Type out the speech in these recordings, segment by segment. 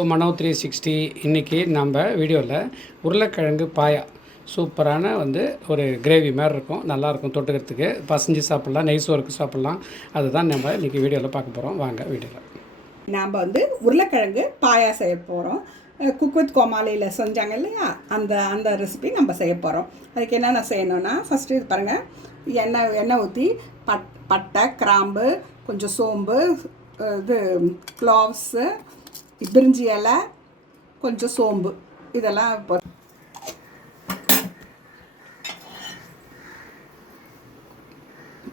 மனோ three sixty இன்றைக்கி நம்ம வீடியோவில் உருளைக்கிழங்கு பாயா. சூப்பரான வந்து ஒரு கிரேவி மாதிரி இருக்கும். நல்லாயிருக்கும் தொட்டுக்கிறதுக்கு. பசஞ்சு சாப்பிட்லாம் நெய் சோறுக்கு சாப்பிட்லாம். அதுதான் நம்ம இன்றைக்கி வீடியோவில் பார்க்க போகிறோம் வாங்க வீடியோவில் நாம் வந்து உருளைக்கிழங்கு பாயா செய்ய போகிறோம் குக் வித் கோமாளியில் செஞ்சாங்க இல்லையா? அந்த அந்த ரெசிபி நம்ம செய்ய போகிறோம் அதுக்கு என்னென்ன செய்யணும்னா ஃபஸ்ட்டு இது பாருங்கள் எண்ணெய் எண்ணெய் ஊற்றி பட் பட்டை கிராம்பு கொஞ்சம் சோம்பு இது க்ளோவ்ஸு பிரிஞ்சி இலை கொஞ்சம் சோம்பு. இதெல்லாம் இப்போ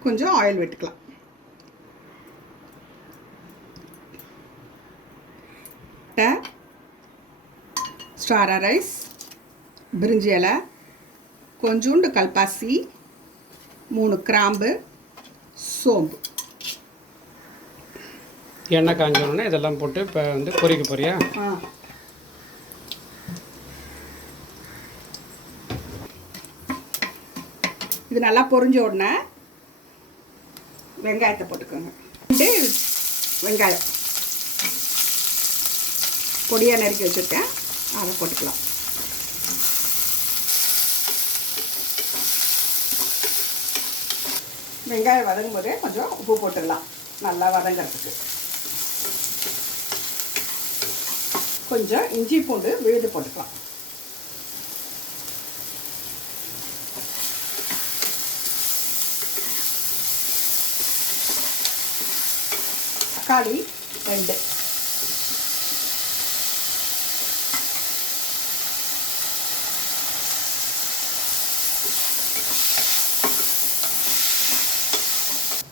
கொஞ்சம் ஆயில் விட்டுக்கலாம். ஸ்டாரா ரைஸ் பிரிஞ்சி இலை கொஞ்சோண்டு கல்பாசி மூணு கிராம்பு சோம்பு. எண்ணெய் காஞ்சோடனே இதெல்லாம் போட்டு இப்போ வந்து பொறிக்க போறியா? ஆ. இது நல்லா பொரிஞ்ச உடனே வெங்காயத்தை போட்டுக்கோங்க. ரெண்டு வெங்காயம். பொடியாக நறுக்கி வச்சுருக்கேன். அதை போட்டுக்கலாம். வெங்காயம் வதங்கும்போதே கொஞ்சம் உப்பு போட்டுடலாம். நல்லா வதங்கிறதுக்கு. கொஞ்சம் இஞ்சி பூண்டு விழுது போட்டுக்கலாம். தக்காளி ரெண்டு.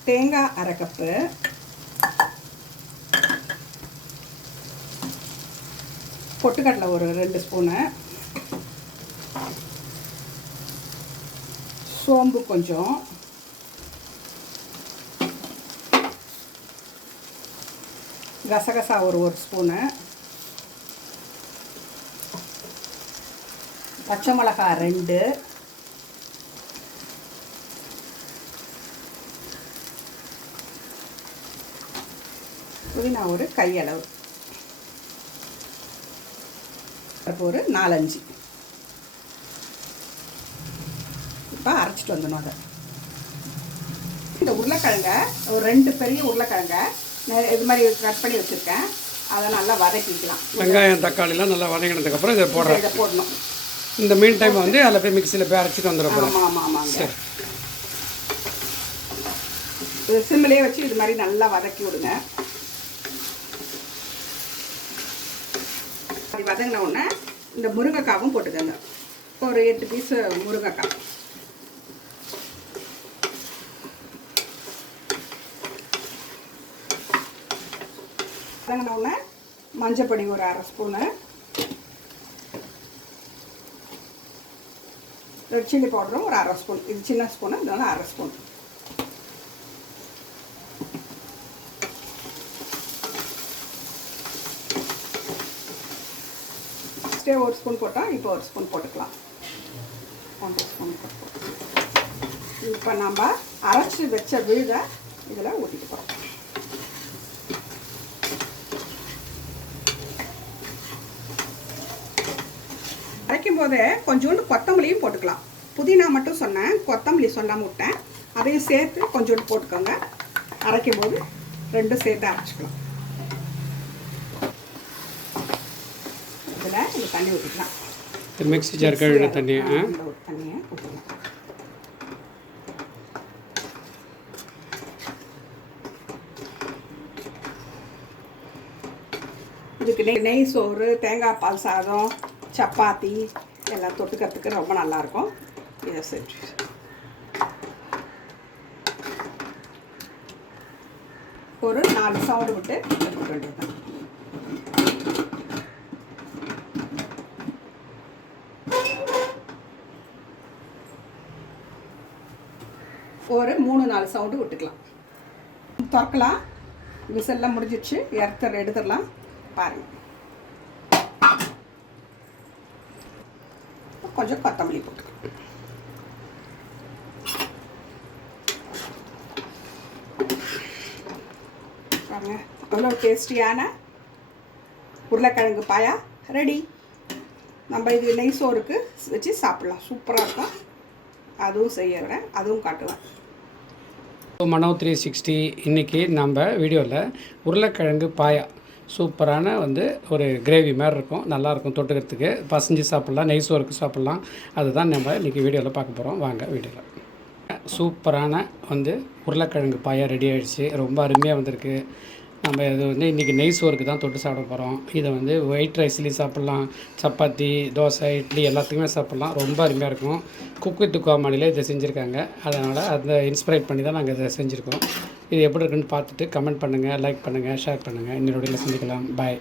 தேங்காய் அரை கப்பு பொட்டுக்கடலை ஒரு ரெண்டு ஸ்பூனு. சோம்பு கொஞ்சம். கசகசா ஒரு ஒரு ஸ்பூனு. பச்சை மிளகா ரெண்டு. புதினா ஒரு கையளவு. ஒரு நாலஞ்சு. இப்போ அரைச்சிட்டு வந்துடணும் அதை. இந்த உருளைக்கிழங்க ஒரு ரெண்டு பெரிய உருளைக்கிழங்க இது மாதிரி கட் பண்ணி வச்சுருக்கேன். அதை நல்லா வதக்கிக்கலாம். வெங்காயம் தக்காளிலாம் நல்லா வதங்கினதுக்கப்புறம் இதை போடுறேன். இதை போடணும். இந்த மீன் டைம் வந்து அதில் போய் மிக்சியில் போய் அரைச்சிட்டு வந்துட ஆமாம் ஆமாம் ஆமாங்க. சரி. சிம்மிலே வச்சு இது மாதிரி நல்லா வதக்கி விடுங்க. அப்படி வதங்கின உடனே இந்த முருங்கைக்காவும் போட்டுக்கோங்க. ஒரு எட்டு பீஸ் முருங்கைக்காய். வதங்கின உடனே மஞ்சப்பொடி ஒரு அரை ஸ்பூனு ரெட் சில்லி பவுடரும் ஒரு அரை ஸ்பூன் இது சின்ன ஸ்பூனு இதனால அரை ஸ்பூன் ஃபஸ்ட்டே ஒரு ஸ்பூன் போட்டால் இப்போ ஒரு ஸ்பூன் போட்டுக்கலாம். ஒன்றரை ஸ்பூன் போட்டு. இப்போ நம்ம அரைச்சி வச்ச விழுதை இதில் ஊற்றிட்டு போகிறோம் அரைக்கும் போதே கொஞ்சோண்டு கொத்தமல்லியும் போட்டுக்கலாம். புதினா மட்டும் சொன்னேன் கொத்தமல்லி சொல்லாமல் விட்டேன். அதையும் சேர்த்து கொஞ்சோண்டு போட்டுக்கோங்க. அரைக்கும் போது ரெண்டும் சேர்த்து அரைச்சிக்கலாம் இதில் இந்த தண்ணி ஊற்றிக்கலாம் மிக்ஸி ஜார் கழுவின தண்ணி ஆ இந்த ஒரு தண்ணியை ஊற்றிக்கலாம் இதுக்கு நெய் நெய் சோறு தேங்காய் பால் சாதம் சப்பாத்தி எல்லாம் தொட்டுக்கிறதுக்கு ரொம்ப நல்லாயிருக்கும். இதை செஞ்சு. ஒரு நாலு சவுண்டு விட்டு எடுத்துக்க வேண்டியதுதான். ஒரு மூணு நாலு சவுண்டு விட்டுக்கலாம். திறக்கலாம். விசெல்லாம் முடிஞ்சிடுச்சு. எடுத்து எடுத்துடலாம். பாருங்கள் கொஞ்சம் கொத்தமல்லி போட்டுக்கலாம். பாருங்க. அவ்வளோ டேஸ்டியான உருளைக்கிழங்கு பாயா. ரெடி நம்ம இது நெய் சோறுக்கு வச்சு சாப்பிட்லாம். சூப்பராக இருக்கும். அதுவும் செய்யறேன் அதுவும் காட்டுவேன். மனோ த்ரீ சிக்ஸ்டி இன்றைக்கி நம்ம வீடியோவில் உருளைக்கிழங்கு பாயா. சூப்பரான வந்து ஒரு கிரேவி மாதிரி இருக்கும் நல்லாயிருக்கும் தொட்டுக்கிறதுக்கு. பசஞ்சு சாப்பிட்லாம் நெய் சோறுக்கு சாப்பிட்லாம். அதுதான் நம்ம இன்றைக்கி வீடியோவில் பார்க்க போகிறோம் வாங்க வீடியோவில் சூப்பரான வந்து உருளைக்கிழங்கு பாயா ரெடி ஆகிடுச்சு ரொம்ப அருமையாக வந்திருக்கு. நம்ம இது வந்து இன்றைக்கி நெய் சோறுக்கு தான் தொட்டு சாப்பிட போகிறோம் இதை வந்து ஒயிட் ரைஸ்லேயும் சாப்பிட்லாம். சப்பாத்தி தோசை இட்லி எல்லாத்துக்குமே சாப்பிட்லாம். ரொம்ப அருமையாக இருக்கும். குக் வித் கோமாளியில் இதை செஞ்சுருக்காங்க. அதனால் அதை இன்ஸ்பிரேட் பண்ணி தான் நாங்கள் இதை செஞ்சுருக்கோம். இது எப்படி இருக்குன்னு பார்த்துட்டு கமெண்ட் பண்ணுங்கள் லைக் பண்ணுங்கள் ஷேர் பண்ணுங்கள் இன்னொரு வீடியோவில் சந்திக்கலாம். பாய்